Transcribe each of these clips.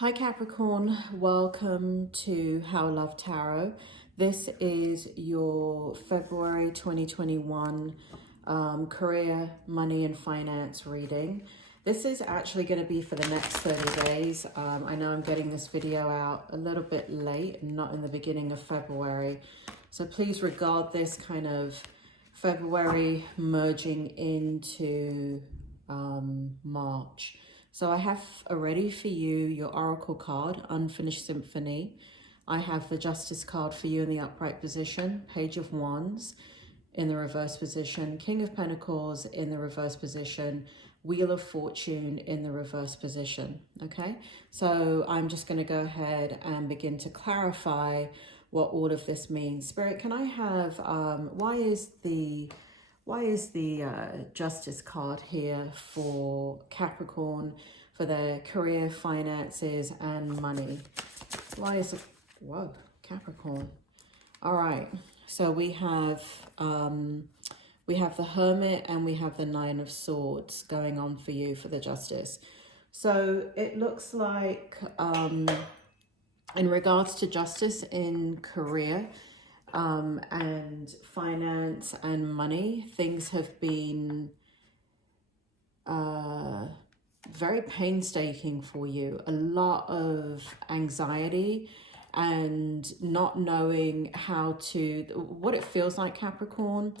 Hi Capricorn, welcome to How Love Tarot. This is your February 2021 career, money and finance reading. This is actually going to be for the next 30 days. I know I'm getting this video out a little bit late, not in the beginning of February. So please regard this kind of February merging into March. So I have already for you your Oracle card, Unfinished Symphony. I have the Justice card for you in the upright position, Page of Wands in the reverse position, King of Pentacles in the reverse position, Wheel of Fortune in the reverse position, okay? So I'm just going to go ahead and begin to clarify what all of this means. Spirit, can I have, why is the Justice card here for Capricorn, for their career, finances, and money? Why is it, whoa, Capricorn. All right, so we have the Hermit and we have the Nine of Swords going on for you for the Justice. So it looks like in regards to justice in career, and finance and money, things have been very painstaking for you. A lot of anxiety and not knowing how to, what it feels like, Capricorn,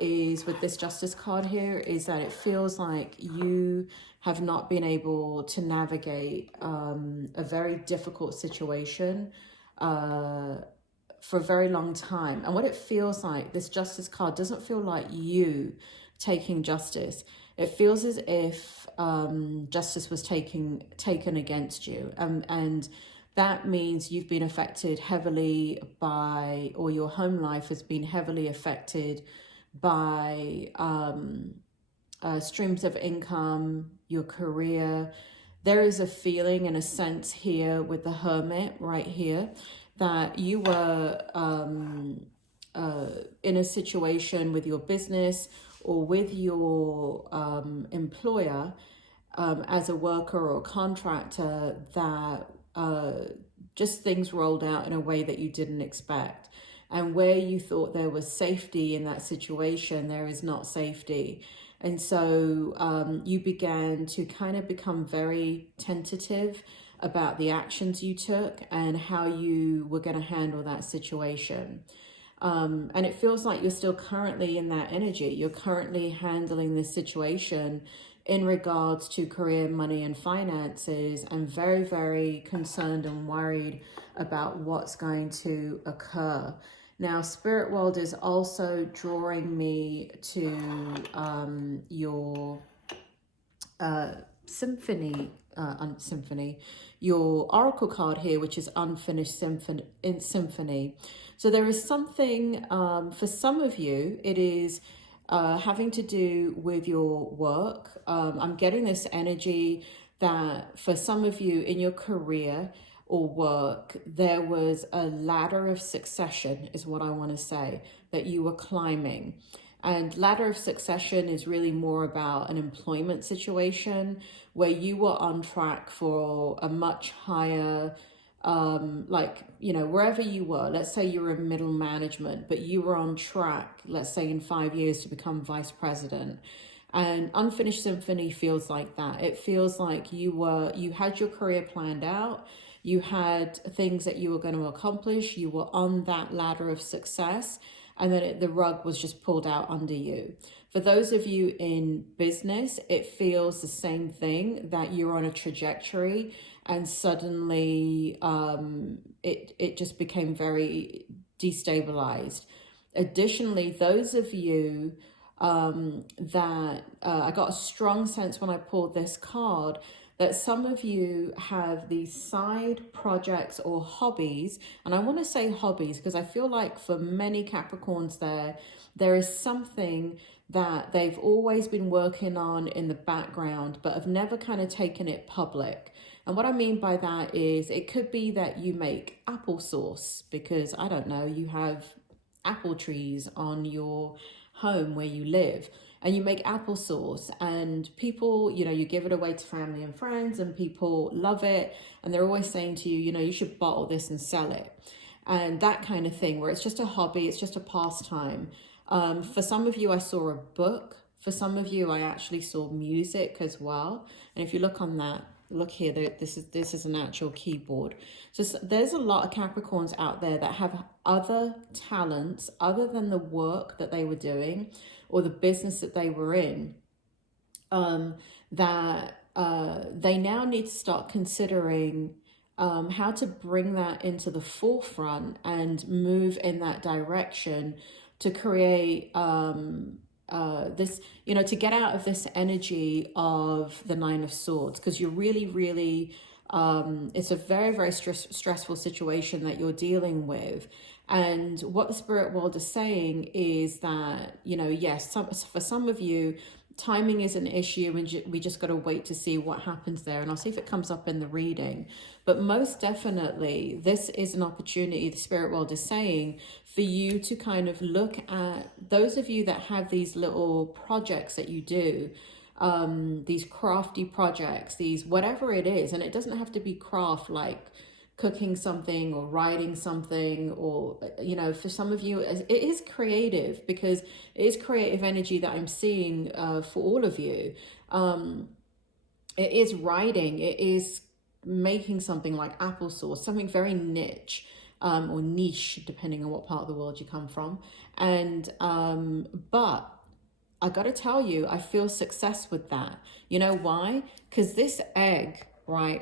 is with this Justice card here, is that it feels like you have not been able to navigate a very difficult situation for a very long time. And what it feels like, this Justice card doesn't feel like you taking justice. It feels as if justice was taken against you. And that means you've been affected heavily by, or your home life has been heavily affected by streams of income, your career. There is a feeling and a sense here with the Hermit right here that you were in a situation with your business or with your employer as a worker or contractor that just things rolled out in a way that you didn't expect. And where you thought there was safety in that situation, there is not safety. And so you began to kind of become very tentative about the actions you took and how you were going to handle that situation. And it feels like you're still currently in that energy. You're currently handling this situation in regards to career, money, and finances, and very, very concerned and worried about what's going to occur. Now, Spirit World is also drawing me to your Symphony, your Oracle card here, which is Unfinished Symphony. So there is something, for some of you, it is having to do with your work. I'm getting this energy that for some of you in your career or work, there was a ladder of succession, is what I want to say, that you were climbing. And ladder of succession is really more about an employment situation where you were on track for a much higher, like, you know, wherever you were, let's say you were in middle management, but you were on track, let's say in 5 years, to become vice president. And Unfinished Symphony feels like that. It feels like you had your career planned out. You had things that you were going to accomplish. You were on that ladder of success. And then the rug was just pulled out under you. For those of you in business, it feels the same thing, that you're on a trajectory and suddenly it just became very destabilized. Additionally, those of you that I got a strong sense when I pulled this card that some of you have these side projects or hobbies. And I want to say hobbies because I feel like for many Capricorns there is something that they've always been working on in the background, but have never kind of taken it public. And what I mean by that is it could be that you make applesauce because, I don't know, you have apple trees on your home where you live. and you make applesauce, and people, you know, you give it away to family and friends, and people love it, and they're always saying to you, you know, you should bottle this and sell it, and that kind of thing, where it's just a hobby, it's just a pastime. For some of you, I saw a book. For some of you, I actually saw music as well. And if you look on that, look here, this is an actual keyboard. So there's a lot of Capricorns out there that have other talents other than the work that they were doing or the business that they were in, that they now need to start considering how to bring that into the forefront and move in that direction to create this, you know, to get out of this energy of the Nine of Swords, because you're really, it's a very stressful situation that you're dealing with. And what the spirit world is saying is that, you know, yes, for some of you, timing is an issue, and we just got to wait to see what happens there. And I'll see if it comes up in the reading. But most definitely, this is an opportunity, the spirit world is saying, for you to kind of look at those of you that have these little projects that you do, these crafty projects, these whatever it is. And it doesn't have to be craft like cooking something or writing something, or, you know, for some of you it is creative, because it is creative energy that I'm seeing for all of you. It is writing, it is making something like applesauce, something very niche, or niche, depending on what part of the world you come from. And but I gotta tell you, I feel success with that. You know why? Because this egg, right,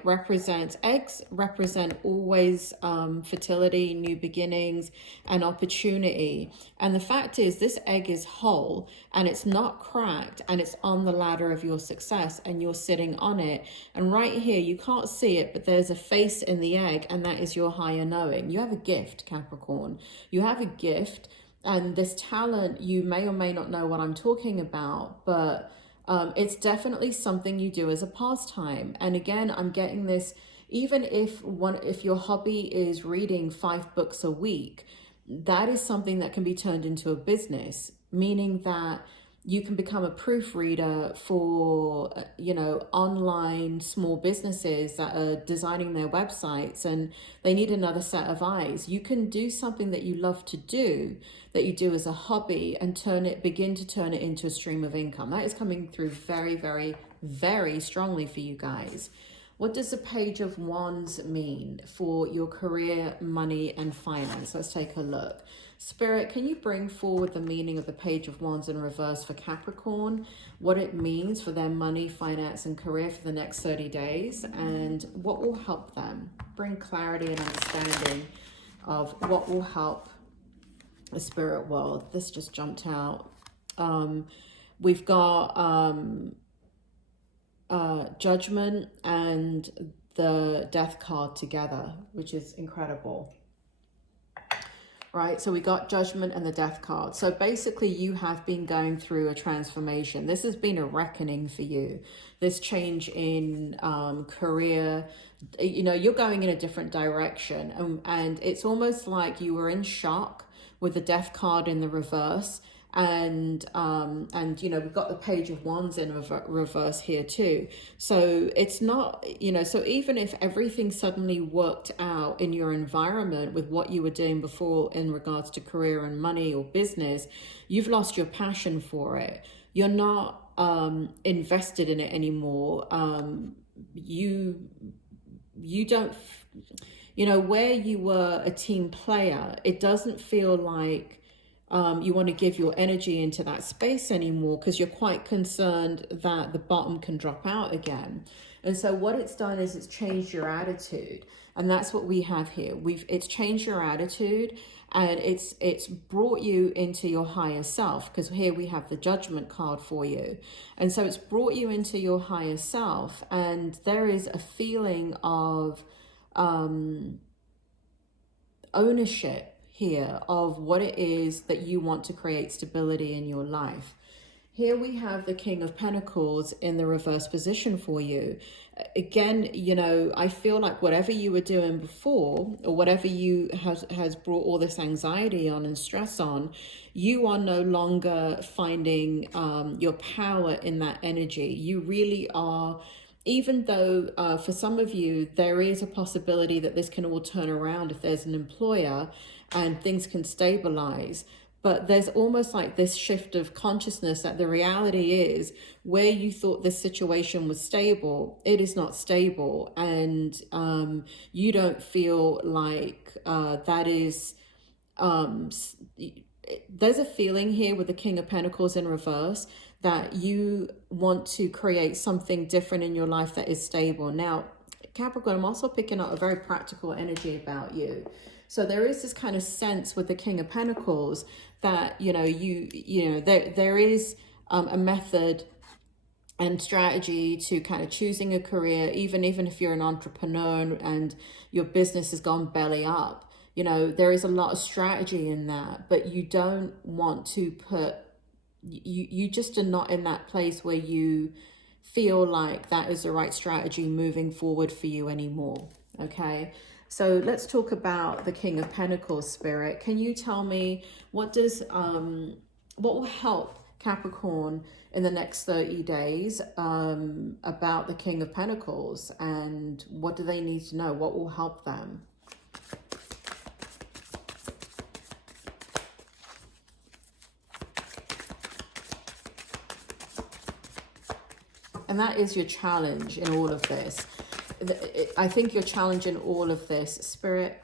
eggs represent always fertility, new beginnings, and opportunity. And the fact is, this egg is whole, and it's not cracked, and it's on the ladder of your success, and you're sitting on it. And right here, you can't see it, but there's a face in the egg, and that is your higher knowing. You have a gift, Capricorn. You have a gift, and this talent, you may or may not know what I'm talking about, but it's definitely something you do as a pastime. And again, I'm getting this, even if your hobby is reading 5 books a week, that is something that can be turned into a business, meaning that you can become a proofreader for, you know, online small businesses that are designing their websites and they need another set of eyes. You can do something that you love to do, that you do as a hobby, and begin to turn it into a stream of income. That is coming through very strongly for you guys. What does the Page of Wands mean for your career, money, and finance? Let's take a look. Spirit, can you bring forward the meaning of the Page of Wands in reverse for Capricorn? What it means for their money, finance, and career for the next 30 days, and what will help them? Bring clarity and understanding of what will help the spirit world. This just jumped out. We've got Judgment and the Death card together, which is incredible. Right, so we got Judgment and the Death card. So basically you have been going through a transformation. This has been a reckoning for you. This change in career, you know, you're going in a different direction. And it's almost like you were in shock with the Death card in the reverse. And you know, we've got the Page of Wands in reverse here too. So it's not, you know, so even if everything suddenly worked out in your environment with what you were doing before in regards to career and money or business, you've lost your passion for it. You're not invested in it anymore. You don't, you know, where you were a team player, it doesn't feel like you want to give your energy into that space anymore, because you're quite concerned that the bottom can drop out again. And so what it's done is it's changed your attitude, and that's what we have here. It's changed your attitude, and it's brought you into your higher self, because here we have the Judgment card for you. And so it's brought you into your higher self, and there is a feeling of ownership here of what it is that you want to create stability in your life. Here we have the King of Pentacles in the reverse position for you. Again, you know, I feel like whatever you were doing before, or whatever you has brought all this anxiety on and stress on, you are no longer finding your power in that energy. You really are, even though for some of you, there is a possibility that this can all turn around if there's an employer and things can stabilize. But there's almost like this shift of consciousness that the reality is where you thought this situation was stable, it is not stable. And you don't feel like that is, there's a feeling here with the King of Pentacles in reverse that you want to create something different in your life that is stable. Now, Capricorn, I'm also picking up a very practical energy about you. So there is this kind of sense with the King of Pentacles that, you know, there is a method and strategy to kind of choosing a career, even if you're an entrepreneur and your business has gone belly up. You know, there is a lot of strategy in that, but you don't want to put, you just are not in that place where you feel like that is the right strategy moving forward for you anymore. Okay. So let's talk about the King of Pentacles, Spirit. Can you tell me what will help Capricorn in the next 30 days about the King of Pentacles, and what do they need to know? What will help them? And that is your challenge in all of this. I think your challenge in all of this, Spirit.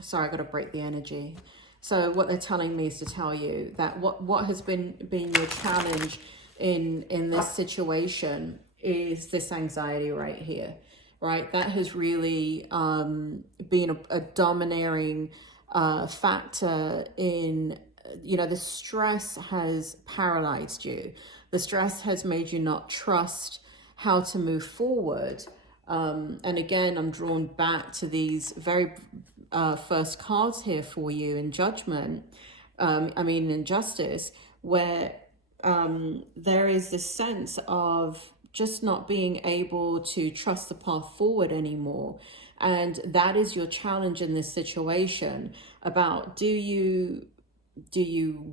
Sorry, I got to break the energy. So what they're telling me is to tell you that what has been your challenge in this situation is this anxiety right here, right? That has really been a domineering factor in, you know, the stress has paralyzed you. The stress has made you not trust how to move forward. And again, I'm drawn back to these very first cards here for you in Judgment, in Justice, where there is this sense of just not being able to trust the path forward anymore. And that is your challenge in this situation. About do you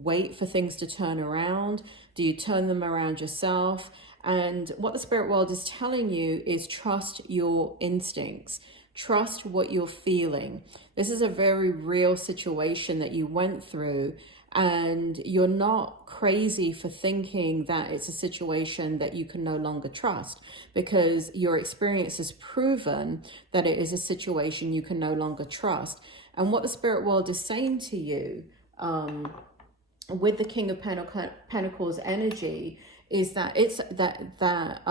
wait for things to turn around? Do you turn them around yourself? And what the spirit world is telling you is trust your instincts. Trust what you're feeling. This is a very real situation that you went through, and you're not crazy for thinking that it's a situation that you can no longer trust, because your experience has proven that it is a situation you can no longer trust. And what the spirit world is saying to you with the King of Pentacles energy is that it's that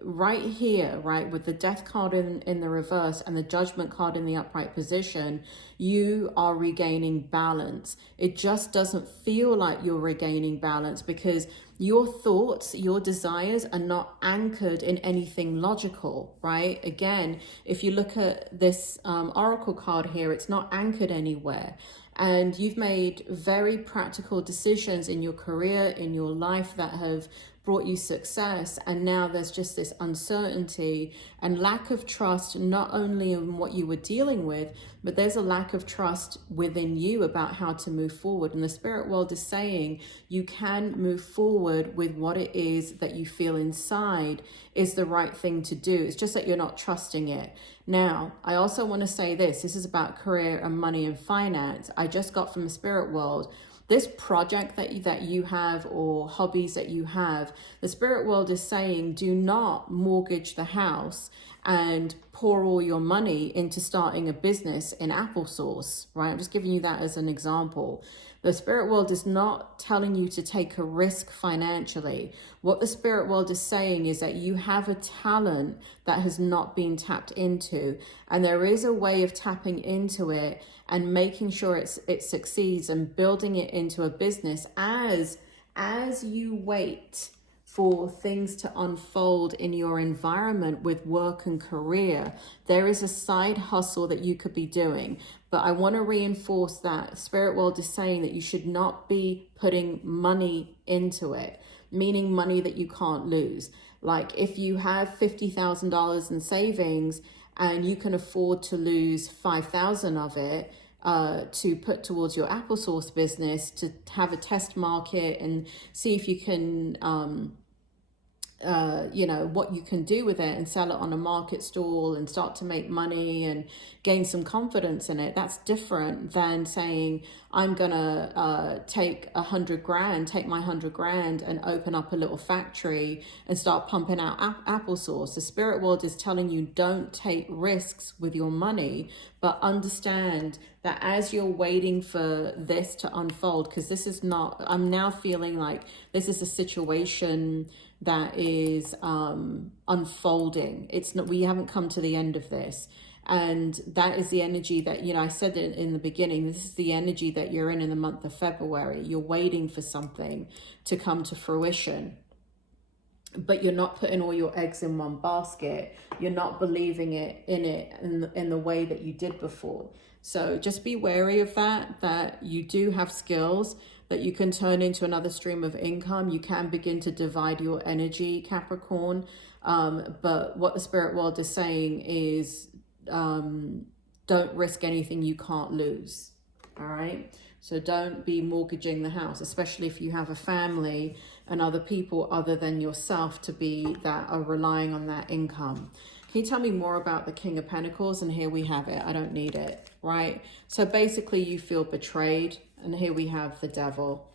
right here, right, with the Death card in the reverse and the Judgment card in the upright position, you are regaining balance. It just doesn't feel like you're regaining balance because your thoughts, your desires are not anchored in anything logical, right? Again, if you look at this oracle card here, it's not anchored anywhere. And you've made very practical decisions in your career, in your life, that have brought you success. And now there's just this uncertainty and lack of trust, not only in what you were dealing with, but there's a lack of trust within you about how to move forward. And the spirit world is saying you can move forward with what it is that you feel inside is the right thing to do. It's just that you're not trusting it. Now, I also want to say this is about career and money and finance. I just got from the spirit world, this project that you have or hobbies that you have, the spirit world is saying do not mortgage the house and pour all your money into starting a business in applesauce, right? I'm just giving you that as an example. The spirit world is not telling you to take a risk financially. What the spirit world is saying is that you have a talent that has not been tapped into, and there is a way of tapping into it and making sure it succeeds and building it into a business as you wait for things to unfold in your environment with work and career. There is a side hustle that you could be doing, but I want to reinforce that Spirit World is saying that you should not be putting money into it, meaning money that you can't lose. Like if you have $50,000 in savings and you can afford to lose 5,000 of it, to put towards your applesauce business, to have a test market and see if you can, you know, what you can do with it and sell it on a market stall and start to make money and gain some confidence in it. That's different than saying, I'm gonna take my 100 grand and open up a little factory and start pumping out applesauce. The Spirit World is telling you, don't take risks with your money, but understand that as you're waiting for this to unfold, because this is not, I'm now feeling like this is a situation that is unfolding. It's not, we haven't come to the end of this. And that is the energy that, you know, I said it in the beginning, this is the energy that you're in the month of February. You're waiting for something to come to fruition, but you're not putting all your eggs in one basket. You're not believing in the way that you did before. So just be wary of that you do have skills that you can turn into another stream of income. You can begin to divide your energy, Capricorn. But what the Spirit World is saying is, don't risk anything you can't lose. All right. So don't be mortgaging the house, especially if you have a family and other people other than yourself to be that are relying on that income. Can you tell me more about the King of Pentacles? And here we have it. I don't need it. Right. So basically you feel betrayed. And here we have the Devil.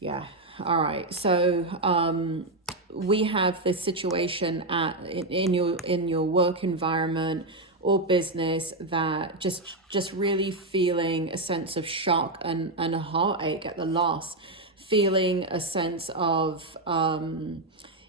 Yeah. All right. So, we have this situation in your work environment or business that just really feeling a sense of shock and a heartache at the loss, feeling a sense of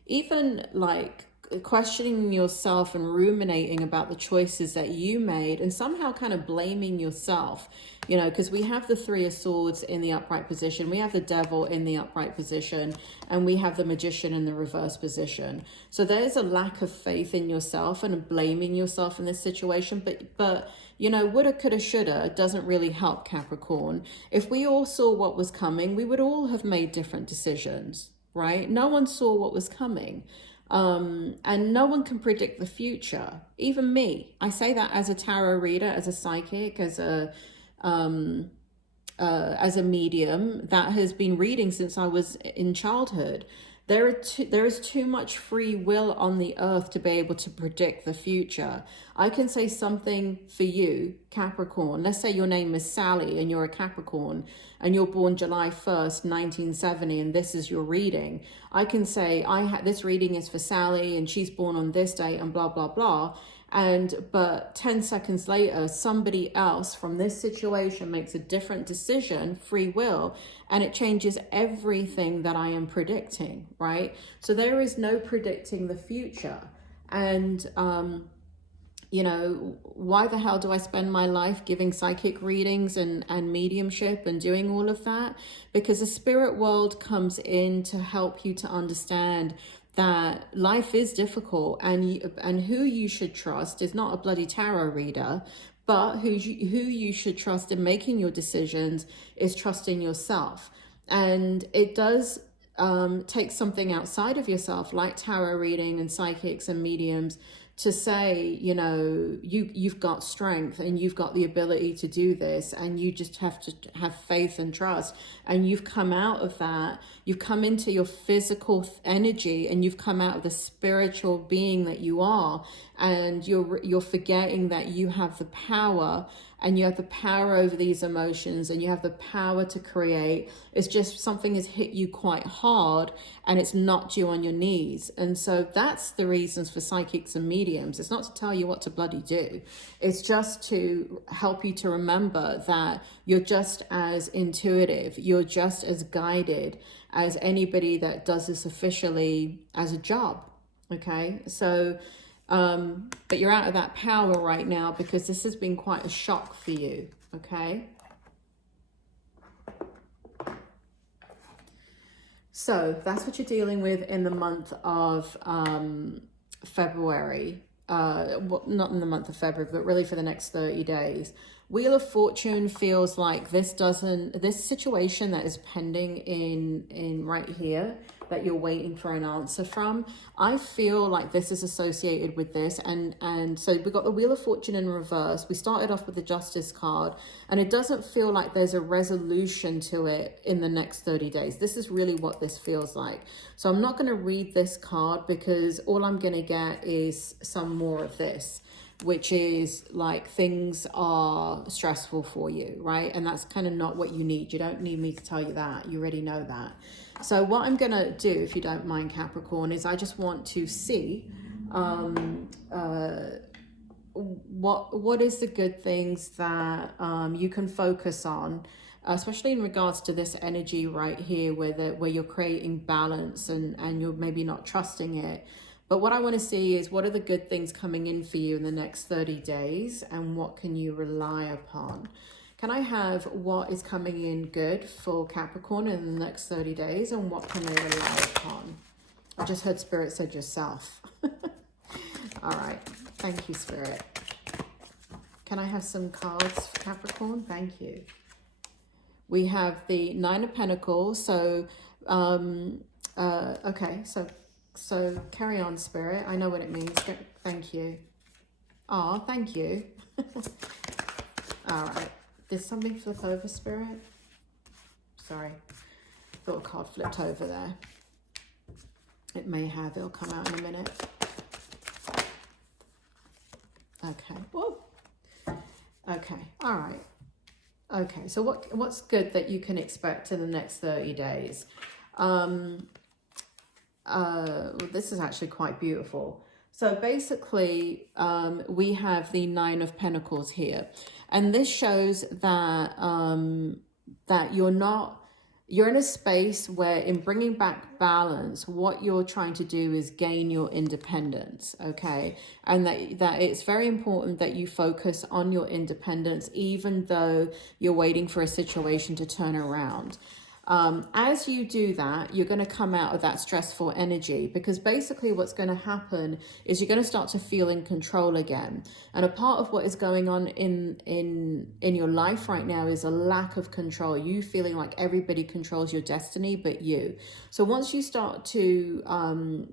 even like questioning yourself and ruminating about the choices that you made and somehow kind of blaming yourself, you know, because we have the Three of Swords in the upright position, we have the Devil in the upright position, and we have the Magician in the reverse position. So there's a lack of faith in yourself and blaming yourself in this situation. But you know, woulda, coulda, shoulda doesn't really help, Capricorn. If we all saw what was coming, we would all have made different decisions, right? No one saw what was coming. And no one can predict the future, even me. I say that as a tarot reader, as a psychic, as a medium that has been reading since I was in childhood. There is too much free will on the earth to be able to predict the future. I can say something for you, Capricorn. Let's say your name is Sally and you're a Capricorn and you're born July 1st, 1970, and this is your reading. I can say, this reading is for Sally and she's born on this date and blah, blah, blah. But 10 seconds later, somebody else from this situation makes a different decision, free will, and it changes everything that I am predicting, right? So there is no predicting the future. And, you know, why the hell do I spend my life giving psychic readings and mediumship and doing all of that? Because the spirit world comes in to help you to understand that life is difficult, and who you should trust is not a bloody tarot reader, but who you should trust in making your decisions is trusting yourself. And it does take something outside of yourself, like tarot reading and psychics and mediums, to say, you know, you've got strength and you've got the ability to do this, and you just have to have faith and trust. And you've come out of that, you've come into your physical energy, and you've come out of the spiritual being that you are, and you're forgetting that you have the power, and you have the power over these emotions, and you have the power to create. It's just something has hit you quite hard and it's knocked you on your knees. And so that's the reasons for psychics and mediums. It's not to tell you what to bloody do. It's just to help you to remember that you're just as intuitive, you're just as guided as anybody that does this officially as a job. Okay, so but you're out of that power right now because this has been quite a shock for you. Okay, So that's what you're dealing with in the month of February. Well, not in the month of February, but really for the next 30 days. Wheel of Fortune feels like this situation that is pending in right here, that you're waiting for an answer from, I feel like this is associated with this. And so we got the Wheel of Fortune in reverse. We started off with the Justice card, and it doesn't feel like there's a resolution to it in the next 30 days. This is really what this feels like. So I'm not going to read this card, because all I'm going to get is some more of this, which is like things are stressful for you, right? And that's kind of not what you need. You don't need me to tell you that. You already know that. So what I'm going to do, if you don't mind, Capricorn, is I just want to see what is the good things that you can focus on, especially in regards to this energy right here, where you're creating balance and you're maybe not trusting it. But what I want to see is, what are the good things coming in for you in the next 30 days, and what can you rely upon? Can I have what is coming in good for Capricorn in the next 30 days, and what can they rely upon? I just heard Spirit said yourself. All right. Thank you, Spirit. Can I have some cards for Capricorn? Thank you. We have the Nine of Pentacles. So, okay. So carry on, Spirit. I know what it means. Thank you. Oh, thank you. All right. Did something flip over, Spirit? Sorry. Thought a card flipped over there. It may have. It'll come out in a minute. Okay. Whoa. Okay. All right. Okay. So what's good that you can expect in the next 30 days? This is actually quite beautiful. So basically, we have the Nine of Pentacles here, and this shows that that you're in a space where, in bringing back balance, what you're trying to do is gain your independence, okay? And that it's very important that you focus on your independence, even though you're waiting for a situation to turn around. As you do that, you're going to come out of that stressful energy, because basically what's going to happen is you're going to start to feel in control again. And a part of what is going on in your life right now is a lack of control. You feeling like everybody controls your destiny but you. So once you start to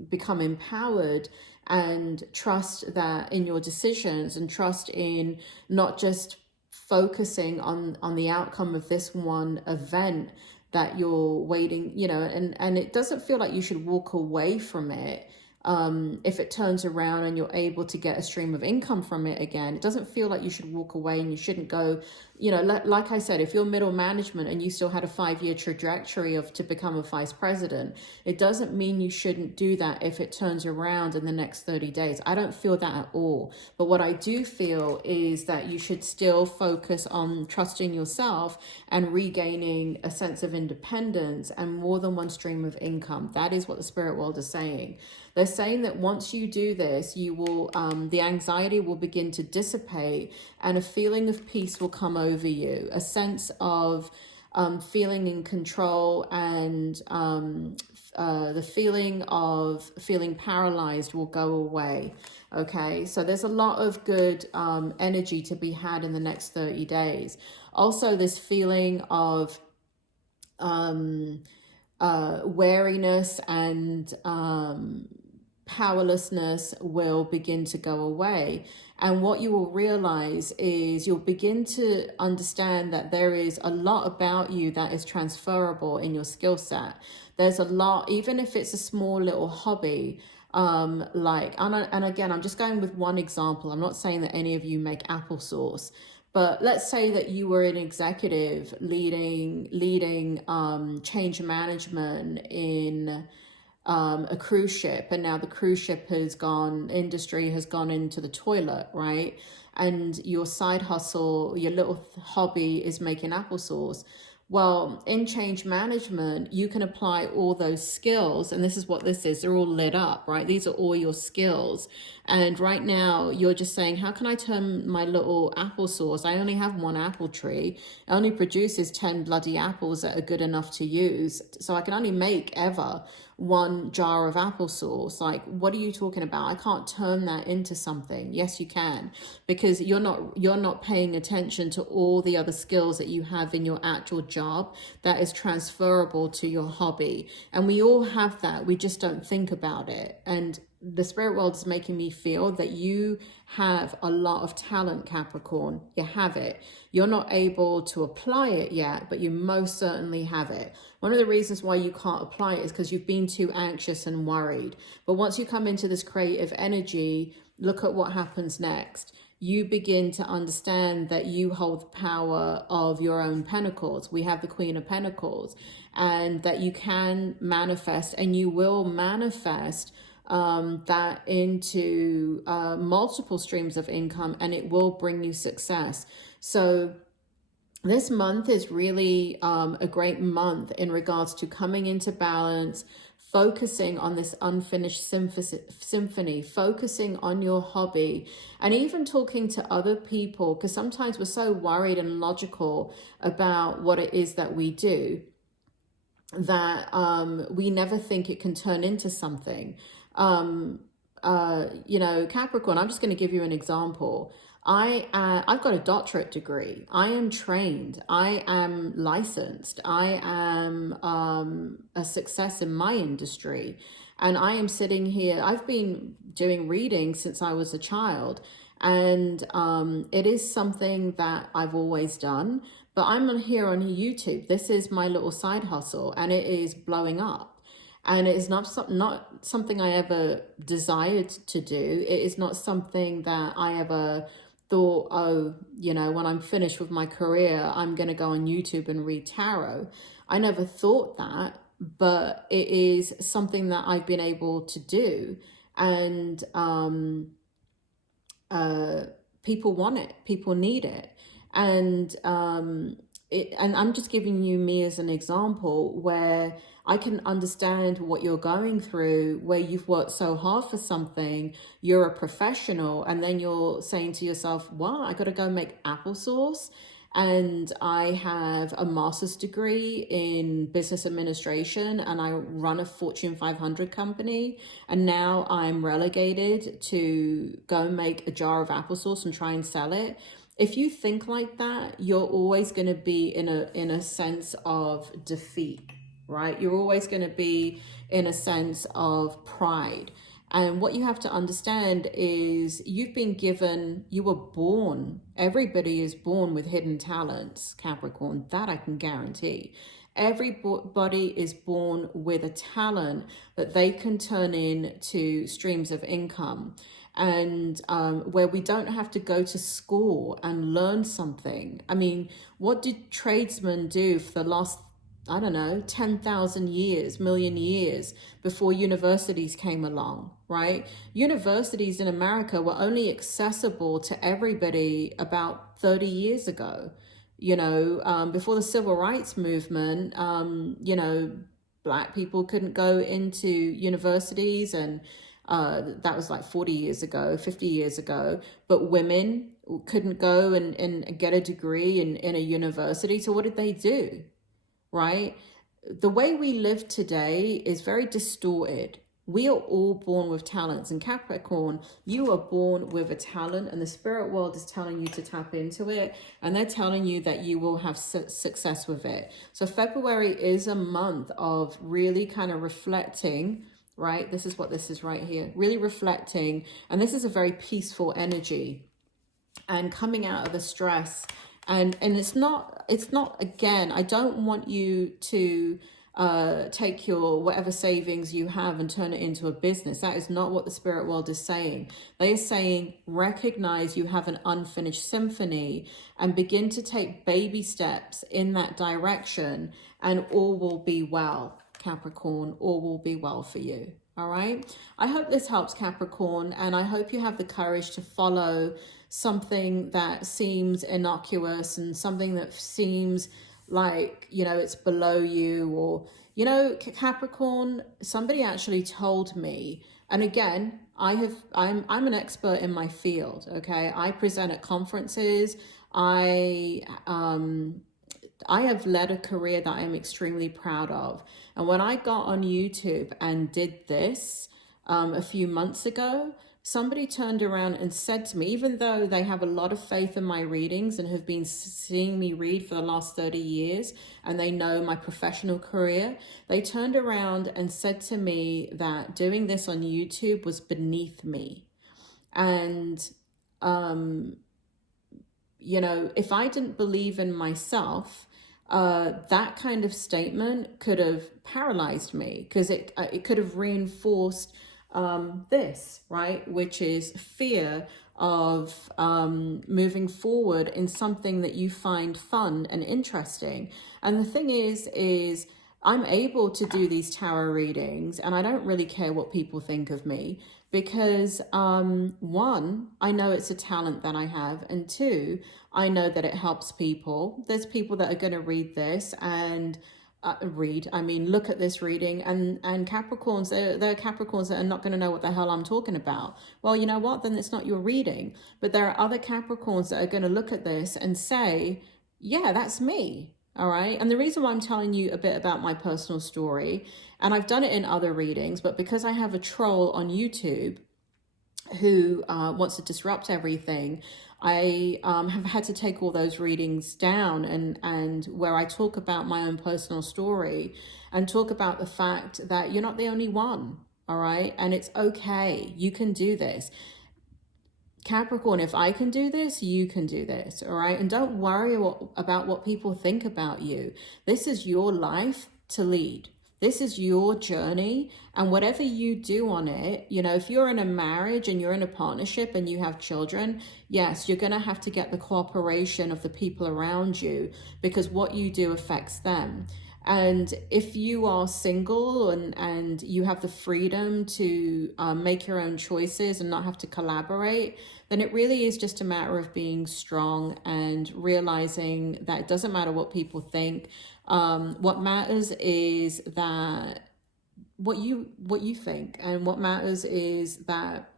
become empowered and trust that in your decisions, and trust in not just focusing on the outcome of this one event that you're waiting, you know, and it doesn't feel like you should walk away from it. If it turns around and you're able to get a stream of income from it again, it doesn't feel like you should walk away, and you shouldn't go, you know, like I said, if you're middle management and you still had a 5-year trajectory to become a vice president, it doesn't mean you shouldn't do that if it turns around in the next 30 days. I don't feel that at all. But what I do feel is that you should still focus on trusting yourself and regaining a sense of independence and more than one stream of income. That is what the spirit world is saying. They're saying that once you do this, you will, the anxiety will begin to dissipate, and a feeling of peace will come over you, a sense of feeling in control, and the feeling of feeling paralyzed will go away. Okay, so there's a lot of good energy to be had in the next 30 days. Also, this feeling of wariness and powerlessness will begin to go away. And what you will realize is you'll begin to understand that there is a lot about you that is transferable in your skill set. There's a lot, even if it's a small little hobby, and again, I'm just going with one example. I'm not saying that any of you make applesauce, but let's say that you were an executive leading change management in a cruise ship, and now the cruise ship industry has gone into the toilet, right? And your side hustle, your little hobby is making applesauce. Well, in change management, you can apply all those skills, and this is what this is. They're all lit up, right? These are all your skills. And right now, you're just saying, how can I turn my little applesauce? I only have one apple tree. It only produces 10 bloody apples that are good enough to use. So I can only make ever one jar of applesauce. Like, what are you talking about? I can't turn that into something. Yes, you can, because you're not paying attention to all the other skills that you have in your actual job that is transferable to your hobby. And we all have that. We just don't think about it. And the spirit world is making me feel that you have a lot of talent, Capricorn. You have it. You're not able to apply it yet, but you most certainly have it. One of the reasons why you can't apply it is because you've been too anxious and worried. But once you come into this creative energy, look at what happens next. You begin to understand that you hold the power of your own pentacles. We have the Queen of Pentacles, and that you can manifest, and you will manifest that into multiple streams of income, and it will bring you success. So this month is really a great month in regards to coming into balance, focusing on this unfinished symphony, focusing on your hobby, and even talking to other people, because sometimes we're so worried and logical about what it is that we do that we never think it can turn into something. You know, Capricorn, I'm just going to give you an example. I've got a doctorate degree. I am trained. I am licensed. I am a success in my industry. And I am sitting here. I've been doing reading since I was a child. And it is something that I've always done. But I'm here on YouTube. This is my little side hustle, and it is blowing up. And it is not something I ever desired to do. It is not something that I ever thought, oh, you know, when I'm finished with my career, I'm going to go on YouTube and read tarot. I never thought that, but it is something that I've been able to do. And people want it. People need it. And and I'm just giving you me as an example where I can understand what you're going through, where you've worked so hard for something, you're a professional, and then you're saying to yourself, well, I got to go make applesauce. And I have a master's degree in business administration, and I run a Fortune 500 company. And now I'm relegated to go make a jar of applesauce and try and sell it. If you think like that, you're always going to be in a sense of defeat, right? You're always going to be in a sense of pride. And what you have to understand is you've been given, you were born, everybody is born with hidden talents, Capricorn, that I can guarantee. Everybody is born with a talent that they can turn into streams of income. And where we don't have to go to school and learn something. I mean, what did tradesmen do for the last, I don't know, 10,000 years, million years before universities came along, right? Universities in America were only accessible to everybody about 30 years ago. You know, before the civil rights movement, you know, Black people couldn't go into universities, and that was like 40 years ago, 50 years ago, but women couldn't go and get a degree in a university. So what did they do, right? The way we live today is very distorted. We are all born with talents, and Capricorn, you are born with a talent, and the spirit world is telling you to tap into it, and they're telling you that you will have success with it. So February is a month of really kind of reflecting, right? This is what this is right here, really reflecting. And this is a very peaceful energy and coming out of the stress. And it's not, again, I don't want you to take your whatever savings you have and turn it into a business. That is not what the spirit world is saying. They are saying, recognize you have an unfinished symphony and begin to take baby steps in that direction, and all will be well. Capricorn, all will be well for you. All right. I hope this helps, Capricorn, and I hope you have the courage to follow something that seems innocuous and something that seems like, you know, it's below you, or, you know, Capricorn, somebody actually told me, and again, I'm an expert in my field, okay? I present at conferences. I have led a career that I am extremely proud of. And when I got on YouTube and did this a few months ago, somebody turned around and said to me, even though they have a lot of faith in my readings and have been seeing me read for the last 30 years, and they know my professional career, they turned around and said to me that doing this on YouTube was beneath me. And, you know, if I didn't believe in myself, that kind of statement could have paralyzed me, because it could have reinforced this, right, which is fear of moving forward in something that you find fun and interesting. And the thing is I'm able to do these tarot readings, and I don't really care what people think of me, because one, I know it's a talent that I have, and two, I know that it helps people. There's people that are going to read this and look at this reading, and Capricorns, there are Capricorns that are not going to know what the hell I'm talking about. Well, you know what? Then it's not your reading. But there are other Capricorns that are going to look at this and say, yeah, that's me. All right. And the reason why I'm telling you a bit about my personal story, and I've done it in other readings, but because I have a troll on YouTube who wants to disrupt everything, I have had to take all those readings down, and where I talk about my own personal story and talk about the fact that you're not the only one, all right? And it's okay. You can do this. Capricorn, if I can do this, you can do this, all right? And don't worry about what people think about you. This is your life to lead. This is your journey, and whatever you do on it, you know, if you're in a marriage and you're in a partnership and you have children, yes, you're going to have to get the cooperation of the people around you, because what you do affects them. And if you are single and you have the freedom to make your own choices and not have to collaborate, then it really is just a matter of being strong and realizing that it doesn't matter what people think. What matters is that what you think, and what matters is that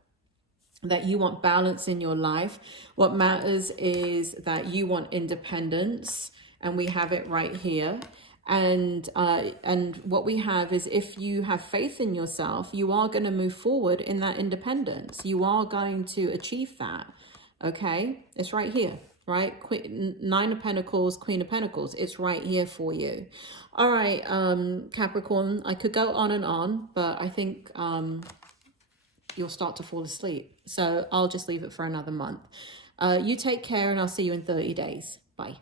you want balance in your life. What matters is that you want independence, and we have it right here. And what we have is, if you have faith in yourself, you are going to move forward in that independence. You are going to achieve that. Okay, it's right here, right? Nine of Pentacles, Queen of Pentacles. It's right here for you. All right, Capricorn, I could go on and on, but I think you'll start to fall asleep. So I'll just leave it for another month. You take care, and I'll see you in 30 days. Bye.